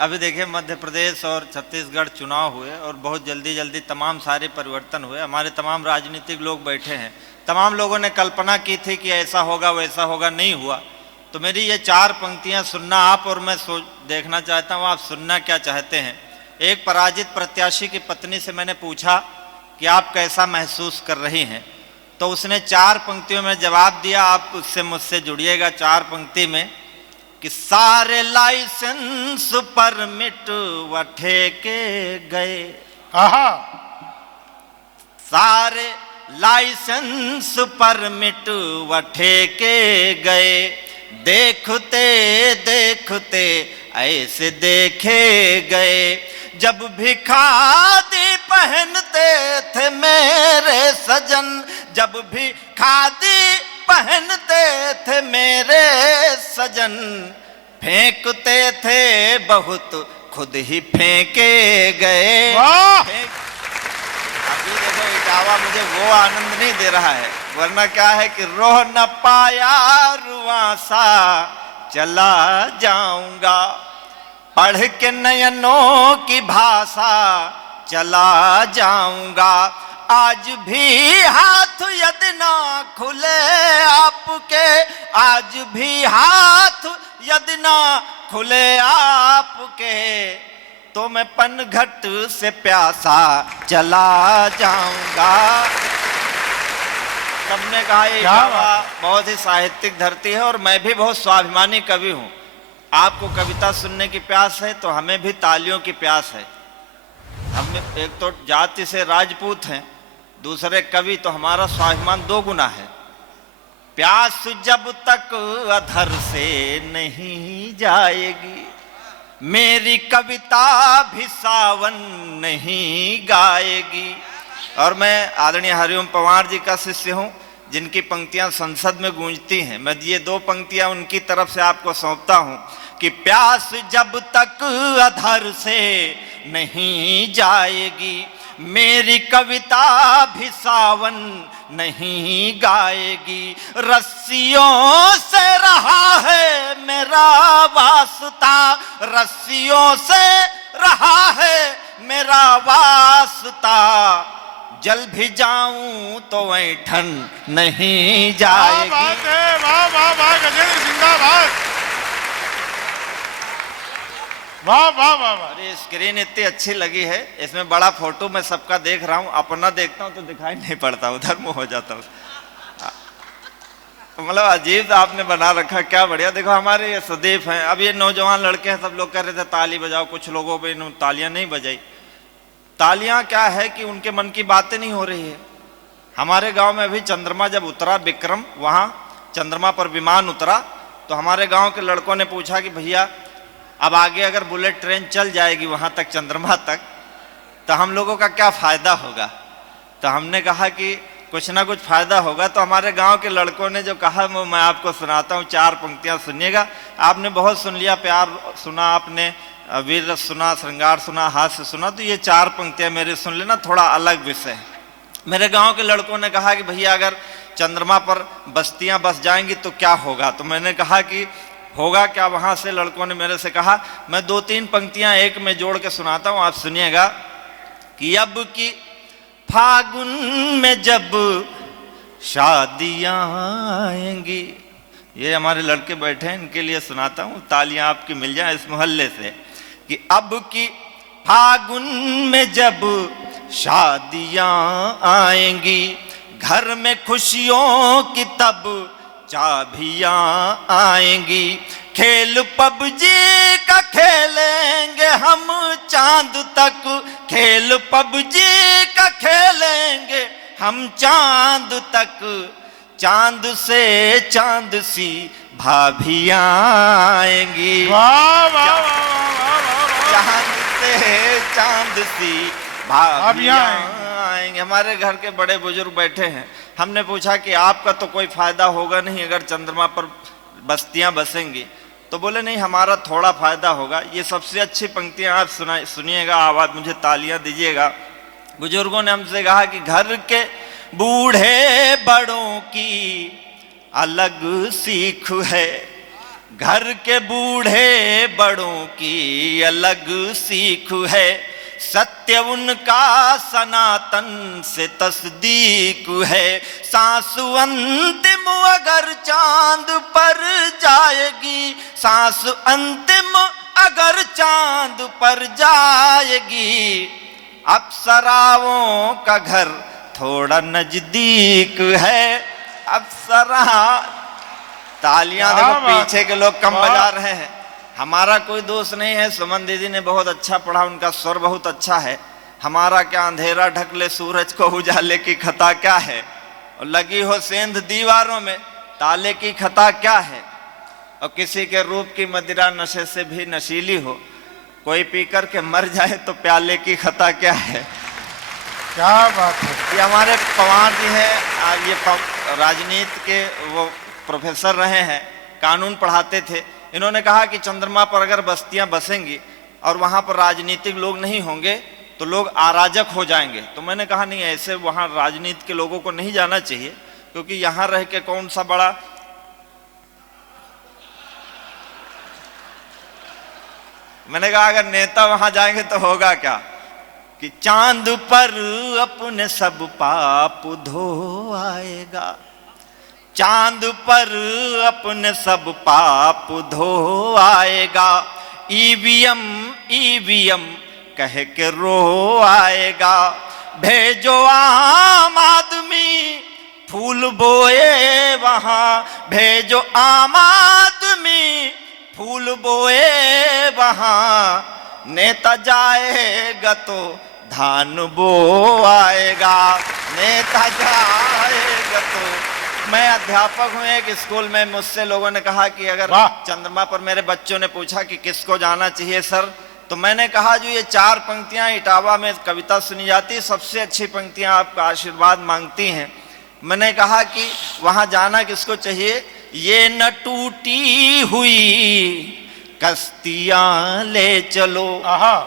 अभी देखिए मध्य प्रदेश और छत्तीसगढ़ चुनाव हुए और बहुत जल्दी जल्दी तमाम सारे परिवर्तन हुए। हमारे तमाम राजनीतिक लोग बैठे हैं, तमाम लोगों ने कल्पना की थी कि ऐसा होगा वैसा होगा, नहीं हुआ। तो मेरी ये चार पंक्तियां सुनना आप, और मैं देखना चाहता हूँ आप सुनना क्या चाहते हैं। एक पराजित प्रत्याशी की पत्नी से मैंने पूछा कि आप कैसा महसूस कर रही हैं, तो उसने चार पंक्तियों में जवाब दिया। आप उससे मुझसे जुड़िएगा चार पंक्ति में कि सारे लाइसेंस परमिट व ठेके गए, सारे लाइसेंस परमिट व ठेके गए, देखते देखते ऐसे देखे गए। जब भी खादी पहनते थे मेरे सजन, जब भी खादी पहनते थे मेरे सजन, फेंकते थे बहुत खुद ही फेंके गए। अभी देखो इटावा मुझे वो आनंद नहीं दे रहा है, वरना क्या है कि रोह न पाया रुआ सा चला जाऊंगा, पढ़ के नयनों की भाषा चला जाऊंगा। आज भी हाथ यदि ना खुले आपके, आज भी हाथ यदि ना खुले आपके, तो मैं पनघट से प्यासा चला जाऊंगा। सबने कहा ये बहुत ही साहित्यिक धरती है और मैं भी बहुत स्वाभिमानी कवि हूं। आपको कविता सुनने की प्यास है तो हमें भी तालियों की प्यास है। हम एक तो जाति से राजपूत हैं, दूसरे कवि, तो हमारा स्वाभिमान दो गुना है। प्यास जब तक अधर से नहीं जाएगी, मेरी कविता भी सावन नहीं गाएगी। और मैं आदरणीय हरिओम पवार जी का शिष्य हूं, जिनकी पंक्तियां संसद में गूंजती हैं। मैं ये दो पंक्तियां उनकी तरफ से आपको सौंपता हूं कि प्यास जब तक अधर से नहीं जाएगी, मेरी कविता भी सावन नहीं गाएगी। रस्सियों से रहा है मेरा वास्ता, रस्सियों से रहा है मेरा वास्ता, जल भी जाऊं तो ऐठन नहीं जाएगी। वाह वाह वाह गजेंद्र जिंदाबाद, वाह वाह वाह वाह। अरे स्क्रीन इतनी अच्छी लगी है, इसमें बड़ा फोटो मैं सबका देख रहा हूँ, अपना देखता हूँ तो दिखाई नहीं पड़ता, उधर मुंह हो जाता हूँ। मतलब अजीब आपने बना रखा, क्या बढ़िया। देखो हमारे ये सुदीप हैं, अब ये नौजवान लड़के हैं, सब लोग कह रहे थे ताली बजाओ, कुछ लोगों पे इन्होंने तालियां नहीं बजाई। तालियां क्या है कि उनके मन की बातें नहीं हो रही है। हमारे गांव में अभी चंद्रमा जब उतरा, विक्रम वहां चंद्रमा पर विमान उतरा, तो हमारे गांव के लड़कों ने पूछा कि भैया अब आगे अगर बुलेट ट्रेन चल जाएगी वहां तक, चंद्रमा तक, तो हम लोगों का क्या फायदा होगा। तो हमने कहा कि कुछ ना कुछ फायदा होगा। तो हमारे गांव के लड़कों ने जो कहा वो मैं आपको सुनाता हूँ, चार पंक्तियां सुनिएगा। आपने बहुत सुन लिया, प्यार सुना आपने, वीर सुना, श्रृंगार सुना, हास्य सुना, तो ये चार पंक्तियां मेरे सुन लेना, थोड़ा अलग विषय है। मेरे गांव के लड़कों ने कहा कि भैया अगर चंद्रमा पर बस्तियां बस जाएंगी तो क्या होगा। तो मैंने कहा कि होगा क्या। वहां से लड़कों ने मेरे से कहा, मैं दो तीन पंक्तियां एक में जोड़ के सुनाता हूं, आप सुनिएगा कि अब की फागुन में जब शादियां आएंगी, ये हमारे लड़के बैठे हैं, इनके लिए सुनाता हूं, तालियां आपकी मिल जाए इस मोहल्ले से, कि अब की फागुन में जब शादियां आएंगी, घर में खुशियों की तब चाबियां आएंगी, खेल पबजी का खेलेंगे हम चांद तक, खेल पबजी का खेलेंगे हम चांद तक, चांद से चांद सी भाभियां आएंगी। वाह वाह वाह वाह वाह। चांद से चांद सी भाभियां आएंगे। हमारे घर के बड़े बुजुर्ग बैठे हैं, हमने पूछा कि आपका तो कोई फायदा होगा नहीं अगर चंद्रमा पर बस्तियां बसेंगी। तो बोले नहीं, हमारा थोड़ा फायदा होगा। ये सबसे अच्छी पंक्तियां आप सुनिएगा, आवाज मुझे तालियां दीजिएगा। बुजुर्गों ने हमसे कहा कि घर के बूढ़े बड़ों की अलग सीख है, घर के बूढ़े बड़ों की अलग सीख है, सत्य उनका सनातन से तस्दीक है। सांस अंतिम अगर चांद पर जाएगी, सांस अंतिम अगर चांद पर जाएगी, अप्सराओं का घर थोड़ा नजदीक है। अप्सरा, तालियां देखो पीछे के लोग कम बजा रहे हैं, हमारा कोई दोष नहीं है। सुमन दीदी ने बहुत अच्छा पढ़ा, उनका स्वर बहुत अच्छा है। हमारा क्या अंधेरा ढक ले सूरज को उजाले की खता क्या है, और लगी हो सेंध दीवारों में ताले की खता क्या है। और किसी के रूप की मदिरा नशे से भी नशीली हो, कोई पीकर के मर जाए तो प्याले की खता क्या है। क्या बात है। ये हमारे पवार जी हैं, ये राजनीति के वो प्रोफेसर रहे हैं, कानून पढ़ाते थे। इन्होंने कहा कि चंद्रमा पर अगर बस्तियां बसेंगी और वहां पर राजनीतिक लोग नहीं होंगे तो लोग अराजक हो जाएंगे। तो मैंने कहा नहीं, ऐसे वहां राजनीति के लोगों को नहीं जाना चाहिए, क्योंकि यहां रह के कौन सा बड़ा मैंने कहा अगर नेता वहां जाएंगे तो होगा क्या कि चांद पर अपने सब पाप धो आएगा, चांद पर अपने सब पाप धो आएगा। ईवीएम ईवीएम कह के रो आएगा। भेजो आम आदमी फूल बोए वहां, भेजो आम आदमी फूल बोए वहां, नेता जाएगा तो धान बो आएगा, नेता जाएगा तो। मैं अध्यापक हूं एक स्कूल में, मुझसे लोगों ने कहा कि अगर चंद्रमा पर, मेरे बच्चों ने पूछा कि किसको जाना चाहिए सर, तो मैंने कहा जो ये 4 पंक्तियां इटावा में कविता सुनी जाती है, सबसे अच्छी पंक्तियां आपका आशीर्वाद मांगती हैं। मैंने कहा कि वहां जाना किसको चाहिए, ये न टूटी हुई कश्तियां ले चलो,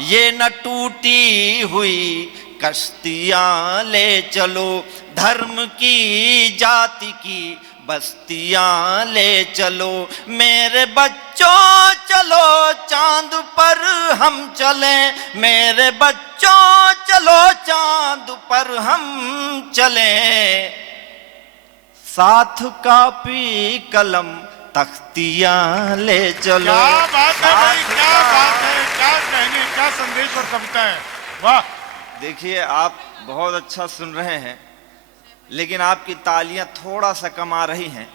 ये न टूटी हुई कश्तियां ले चलो, धर्म की जाति की बस्तियां ले चलो। मेरे बच्चों चलो चांद पर हम चलें, मेरे बच्चों चलो चांद पर हम चलें, साथ कापी कलम तख्तियां ले चलो। क्या बात है भाई, क्या बात है, क्या कहने, क्या संदेश और कविता है, वाह। देखिए आप बहुत अच्छा सुन रहे हैं, लेकिन आपकी तालियां थोड़ा सा कम आ रही हैं।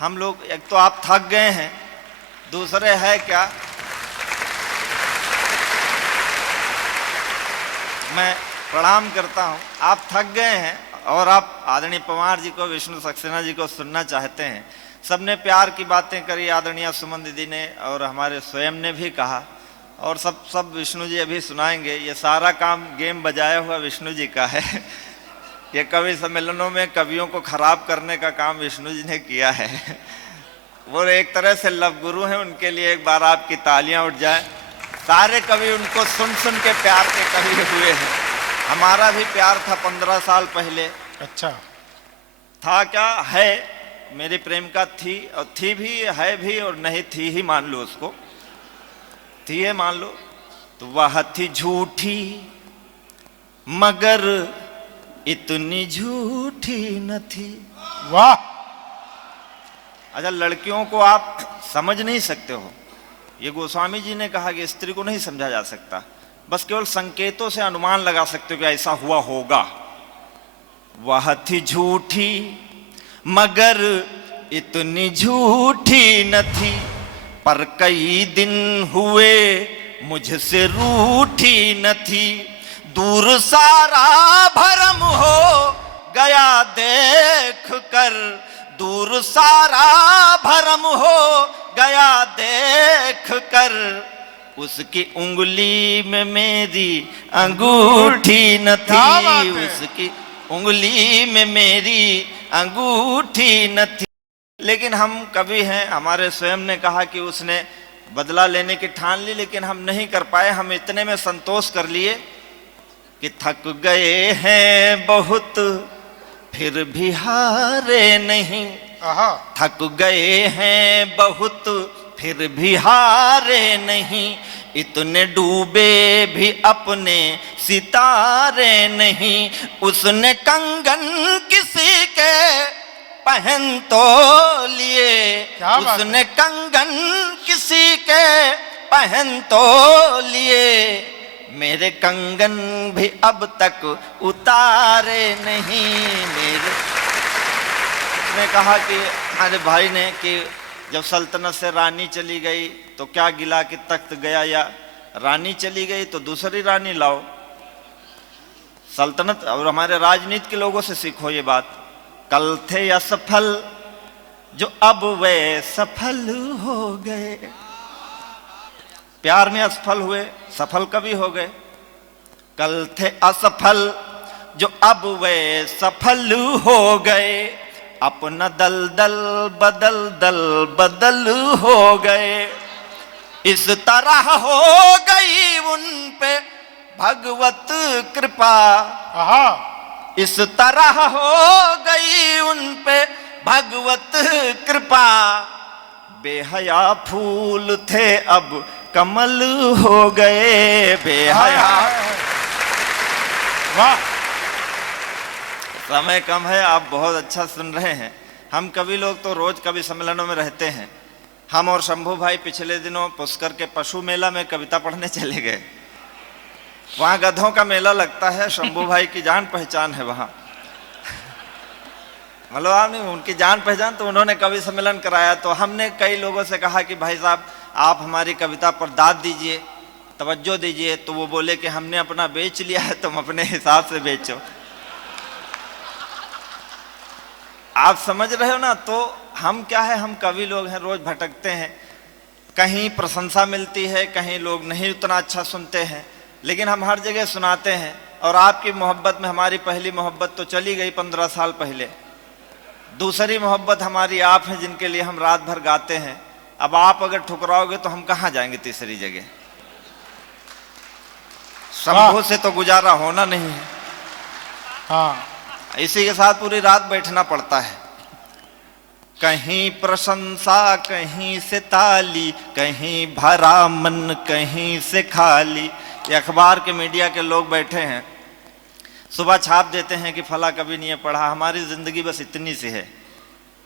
हम लोग, एक तो आप थक गए हैं, दूसरे है क्या, मैं प्रणाम करता हूं, आप थक गए हैं और आप आदरणीय पवार जी को, विष्णु सक्सेना जी को सुनना चाहते हैं। सबने प्यार की बातें करी, आदरणीय सुमन दीदी ने और हमारे स्वयं ने भी कहा, और सब विष्णु जी अभी सुनाएंगे। ये सारा काम गेम बजाया हुआ विष्णु जी का है। ये कवि सम्मेलनों में कवियों को खराब करने का काम विष्णु जी ने किया है। वो एक तरह से लव गुरु हैं, उनके लिए एक बार आपकी तालियां उठ जाए। सारे कवि उनको सुन सुन के प्यार के कवि हुए हैं। हमारा भी प्यार था 15 साल पहले। अच्छा था क्या है, मेरी प्रेमिका थी, और थी भी, है भी, और नहीं थी ही मान लो उसको, थी है मान लो। तो वह थी झूठी मगर इतनी झूठी न थी। वाह। अच्छा, लड़कियों को आप समझ नहीं सकते हो, ये गोस्वामी जी ने कहा कि स्त्री को नहीं समझा जा सकता, बस केवल संकेतों से अनुमान लगा सकते हो कि ऐसा हुआ होगा। वह थी झूठी मगर इतनी झूठी न थी, पर कई दिन हुए मुझसे रूठी न थी। दूर सारा भरम हो गया देख कर, दूर सारा भरम हो गया देख कर, उसकी उंगली में मेरी अंगूठी न थी, उसकी उंगली में मेरी अंगूठी न थी। लेकिन हम कवि हैं, हमारे स्वयं ने कहा कि उसने बदला लेने की ठान ली, लेकिन हम नहीं कर पाए। हम इतने में संतोष कर लिए कि थक गए हैं बहुत फिर भी हारे नहीं, थक गए हैं बहुत फिर भी हारे नहीं, इतने डूबे भी अपने सितारे नहीं। उसने कंगन किसी के पहन तो लिए, क्या बात उसने कंगन किसी के पहन तो लिए, मेरे कंगन भी अब तक उतारे नहीं। मेरे ने कहा कि हमारे भाई ने कि जब सल्तनत से रानी चली गई तो क्या गिला कि तख्त गया, या रानी चली गई तो दूसरी रानी लाओ। सल्तनत और हमारे राजनीति के लोगों से सीखो ये बात। कल थे असफल जो अब वे सफल हो गए। प्यार में असफल हुए, सफल कभी हो गए। कल थे असफल जो अब वे सफल हो गए, अपना दल बदल हो गए। इस तरह हो गई उन पे भगवत कृपा, इस तरह हो गई उन पे भगवत कृपा। बेहया फूल थे अब कमल हो गए, बेहया। वाह, समय कम है, आप बहुत अच्छा सुन रहे हैं। हम कवि लोग तो रोज कवि सम्मेलनों में रहते हैं। हम और शंभू भाई पिछले दिनों पुष्कर के पशु मेला में कविता पढ़ने चले गए। वहां गधों का मेला लगता है, शंभू भाई की जान पहचान है वहां। मतलब आप नहीं, उनकी जान पहचान, तो उन्होंने कवि सम्मेलन कराया। तो हमने कई लोगों से कहा कि भाई साहब आप हमारी कविता पर दाद दीजिए, तवज्जो दीजिए। तो वो बोले कि हमने अपना बेच लिया है, तुम अपने हिसाब से बेचो। आप समझ रहे हो ना। तो हम क्या है, हम कवि लोग हैं, रोज भटकते हैं। कहीं प्रशंसा मिलती है, कहीं लोग नहीं उतना अच्छा सुनते हैं, लेकिन हम हर जगह सुनाते हैं। और आपकी मोहब्बत में हमारी पहली मोहब्बत तो चली गई 15 साल पहले। दूसरी मोहब्बत हमारी आप हैं, जिनके लिए हम रात भर गाते हैं। अब आप अगर ठुकराओगे तो हम कहाँ जाएंगे तीसरी जगह। शंभू से तो गुजारा होना नहीं है। हाँ, इसी के साथ पूरी रात बैठना पड़ता है। कहीं प्रशंसा कहीं से ताली, कहीं भरा मन कहीं से खाली। ये अखबार के मीडिया के लोग बैठे हैं, सुबह छाप देते हैं कि फला कभी नहीं पढ़ा। हमारी जिंदगी बस इतनी सी है।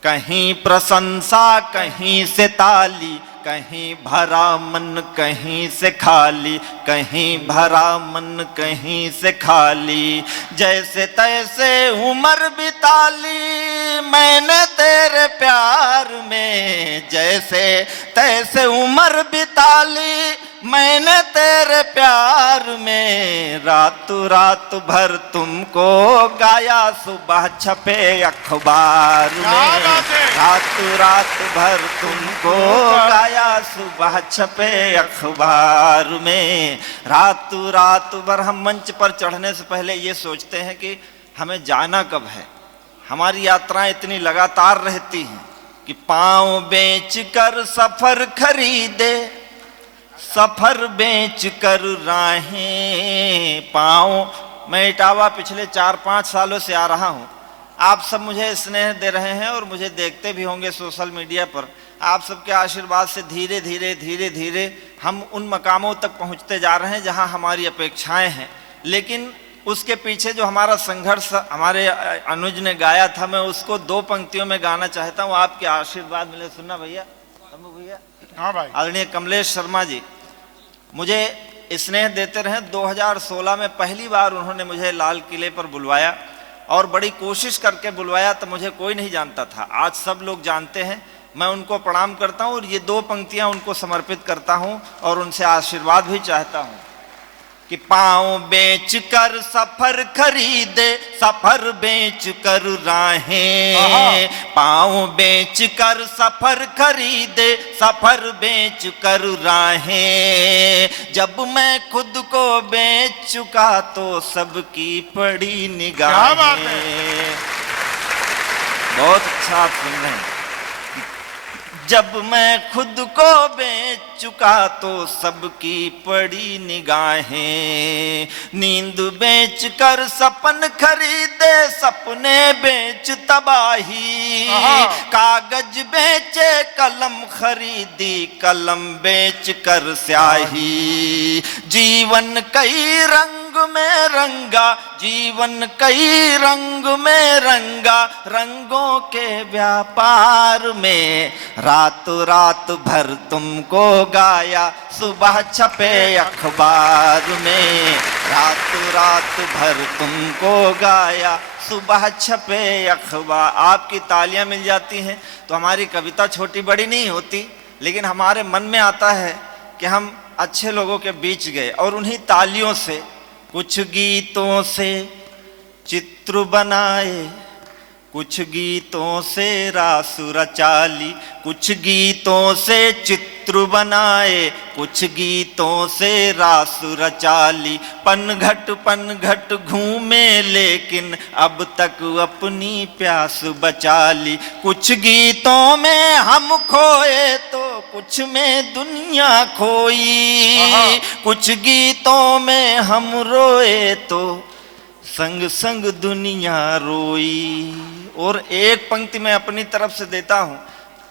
कहीं प्रशंसा कहीं से ताली, कहीं भरा मन कहीं से खाली, कहीं भरा मन कहीं से खाली। जैसे तैसे उम्र बिताली मैंने तेरे प्यार में, जैसे तैसे उम्र बिताली मैंने तेरे प्यार में। रात भर तुमको गाया, सुबह छपे अखबार में। रात भर तुमको गाया, सुबह छपे अखबार में। रात भर हम मंच पर चढ़ने से पहले ये सोचते हैं कि हमें जाना कब है। हमारी यात्राएं इतनी लगातार रहती हैं कि पांव बेच कर सफर खरीदे, सफर बेच कर राहें पाँव। मैं इटावा पिछले 4-5 सालों से आ रहा हूँ। आप सब मुझे स्नेह दे रहे हैं और मुझे देखते भी होंगे सोशल मीडिया पर। आप सबके आशीर्वाद से धीरे धीरे हम उन मकामों तक पहुँचते जा रहे हैं जहाँ हमारी अपेक्षाएं हैं। लेकिन उसके पीछे जो हमारा संघर्ष हमारे अनुज ने गाया था, मैं उसको 2 पंक्तियों में गाना चाहता हूँ। आपके आशीर्वाद मिले। सुनना भैया, भैया। हाँ भाई। आदरणीय कमलेश शर्मा जी मुझे स्नेह देते रहे। 2016 में पहली बार उन्होंने मुझे लाल किले पर बुलवाया और बड़ी कोशिश करके बुलवाया। तो मुझे कोई नहीं जानता था, आज सब लोग जानते हैं। मैं उनको प्रणाम करता हूँ और ये 2 पंक्तियाँ उनको समर्पित करता हूँ और उनसे आशीर्वाद भी चाहता हूँ कि पाँव बेच कर सफर खरीदे, सफर बेच कर राहें। पाँव बेच कर सफर खरीदे, सफर बेच कर राहें। जब मैं खुद को बेच चुका तो सबकी पड़ी निगाहें। बहुत अच्छा आप सुन रहे हैं। जब मैं खुद को बेच चुका तो सबकी पड़ी निगाहें। नींद बेच कर सपन खरीदे, सपने बेचता तबाही, कागज बेचे कलम खरीदी, कलम बेच कर स्याही। जीवन कई रंग में रंगा, जीवन कई रंग में रंगा, रंगों के व्यापार में। रातों रात भर तुमको गाया, सुबह छपे अखबार में। रातों रात भर तुमको गाया, सुबह छपे अखबार। आपकी तालियां मिल जाती हैं तो हमारी कविता छोटी बड़ी नहीं होती, लेकिन हमारे मन में आता है कि हम अच्छे लोगों के बीच गए और उन्हीं तालियों से, कुछ गीतों से चित्र बनाए, कुछ गीतों से रास रचा ली। कुछ गीतों से चित्र बनाए, कुछ गीतों से रास रचा ली। पनघट घूमे लेकिन अब तक अपनी प्यास बचा ली। कुछ गीतों में हम खोए तो कुछ में दुनिया खोई, कुछ गीतों में हम रोए तो संग संग दुनिया रोई। और एक पंक्ति मैं अपनी तरफ से देता हूं,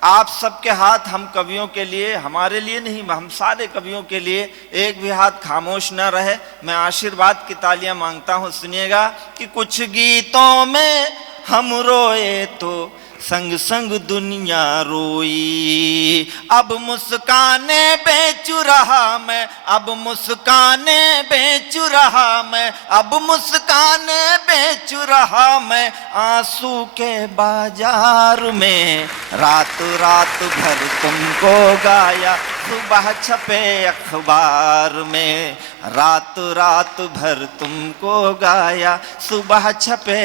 आप सबके हाथ हम कवियों के लिए, हमारे लिए नहीं, हम सारे कवियों के लिए एक भी हाथ खामोश ना रहे। मैं आशीर्वाद की तालियां मांगता हूं, सुनिएगा कि कुछ गीतों में हम रोए तो संग संग दुनिया रोई। अब मुस्काने बेचू रहा मैं, अब मुस्काने बेचू रहा मैं, अब मुस्काने बेचू रहा मैं आंसू के बाजार में। रात रात भर तुमको गाया, सुबह छपे अखबार में। रात रात भर तुमको गाया, सुबह छपे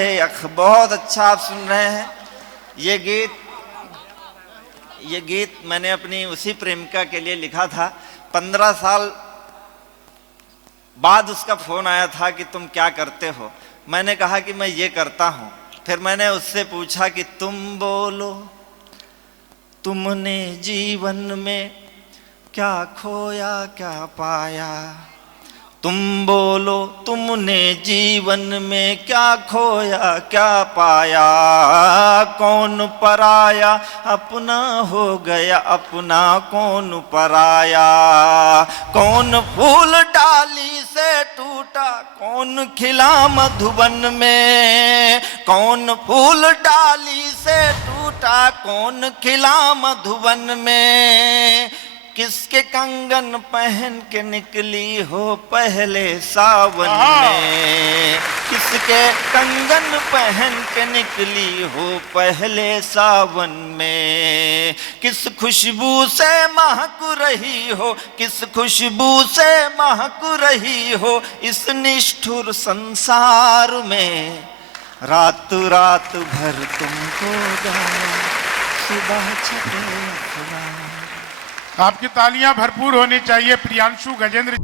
बहुत अच्छा आप सुन रहे हैं। ये गीत मैंने अपनी उसी प्रेमिका के लिए लिखा था। 15 साल बाद उसका फोन आया था कि तुम क्या करते हो। मैंने कहा कि मैं ये करता हूं। फिर मैंने उससे पूछा कि तुम बोलो, तुमने जीवन में क्या खोया क्या पाया। तुम बोलो, तुमने जीवन में क्या खोया क्या पाया। कौन पराया अपना हो गया, अपना कौन पराया। कौन फूल डाली से टूटा, कौन खिला मधुबन में। कौन फूल डाली से टूटा, कौन खिला मधुबन में। किसके कंगन पहन के निकली हो पहले सावन में। किसके कंगन पहन के निकली हो पहले सावन में। किस खुशबू से महक रही हो, किस खुशबू से महक रही हो इस निष्ठुर संसार में। रात रात भर तुमको गाया, सुबह छपे अखबार। आपकी तालियां भरपूर होनी चाहिए प्रियांशु गजेंद्र।